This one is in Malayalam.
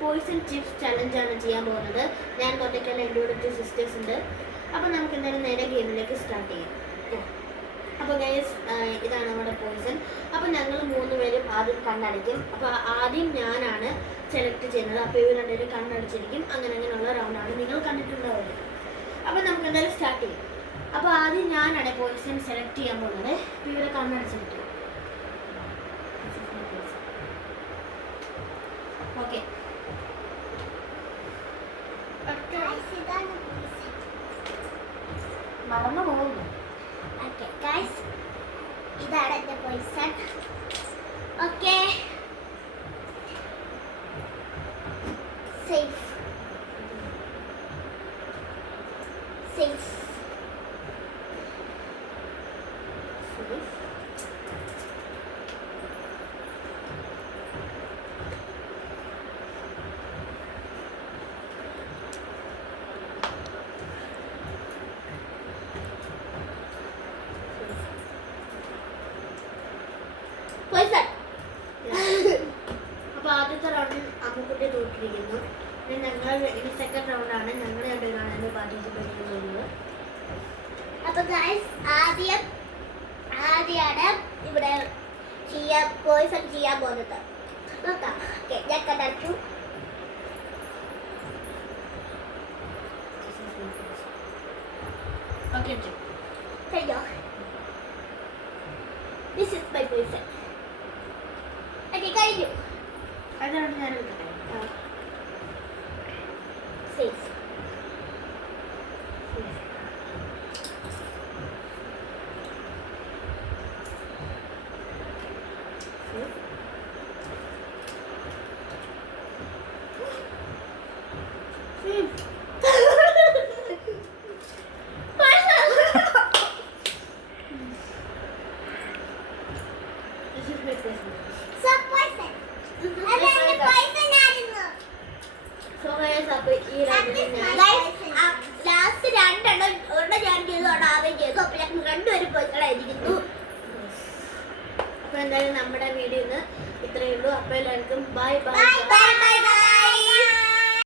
പോയിസൺ ചിപ്സ് ചലഞ്ചാണ് ചെയ്യാൻ പോകുന്നത്. ഞാൻ ഒറ്റയ്ക്കല്ല, എൻ്റെ കൂടെ 2 സിസ്റ്റേഴ്സ് ഉണ്ട്. അപ്പോൾ നമുക്ക് എന്തായാലും നേരെ ഗെയിമിലേക്ക് സ്റ്റാർട്ട് ചെയ്യാം. അപ്പോൾ ഗൈസ്, ഇതാണ് നമ്മുടെ പോയിസൺ. അപ്പോൾ ഞങ്ങൾ 3 പേരും ആദ്യം കണ്ണടിക്കും. അപ്പോൾ ആദ്യം ഞാനാണ് സെലക്ട് ചെയ്യുന്നത്. അപ്പോൾ ഇവർ 2 പേരും കണ്ണടിച്ചിരിക്കും. അങ്ങനെയുള്ള റൗണ്ടാണ്, നിങ്ങൾ കണ്ടിട്ടുണ്ടാവില്ല. അപ്പോൾ നമുക്ക് എന്തായാലും സ്റ്റാർട്ട് ചെയ്യാം. അപ്പോൾ ആദ്യം ഞാനാണ് പോയിസൺ സെലക്ട് ചെയ്യാൻ പോകുന്നത്. അപ്പോൾ ഇവരെ കണ്ണടിച്ചിരിക്കും. ഓക്കെ, മറന്നു പോകുന്നു. ഓക്കെ ഗൈസ്, ഇതാണ് എൻ്റെ poison. Okay, safe safe poison. അപ്പോൾ ആദ്യത്തെ റൗണ്ടിൽ അമ്മുക്കുട്ടി തോറ്റിരിക്കുന്നു. ഞങ്ങൾ ഇനി സെക്കൻഡ് റൗണ്ടാണ്. ഞങ്ങൾ രണ്ടുപേരാണ് പാർട്ടിസിപ്പേറ്റ് ചെയ്യുന്നത്. അപ്പൊ ഗൈസ്, ആദ്യമാണ് ഇവിടെ പോയിസൺ ചെയ്യാൻ പോകുന്നത്. നോക്കാം. ഓക്കെ, ഞാൻ കണ്ടു. ഓക്കെ, കഴിഞ്ഞോ? This is my poison. Okay, കഴിഞ്ഞു. അതാണ് ഞാൻ എടുക്കട്ടെ. സേഫ് ലാസ്റ്റ് 2 എണ്ണം ഞാൻ ചെയ്തു, ആദ്യം ചെയ്തു. അപ്പൊ ഞങ്ങൾ 2 പേരും പോയിക്കളായിരിക്കുന്നു. അപ്പോൾ എന്തായാലും നമ്മുടെ വീഡിയോ ഇന്ന് ഇത്രയേ ഉള്ളൂ. അപ്പോൾ എല്ലാവർക്കും bye bye. Bye bye bye.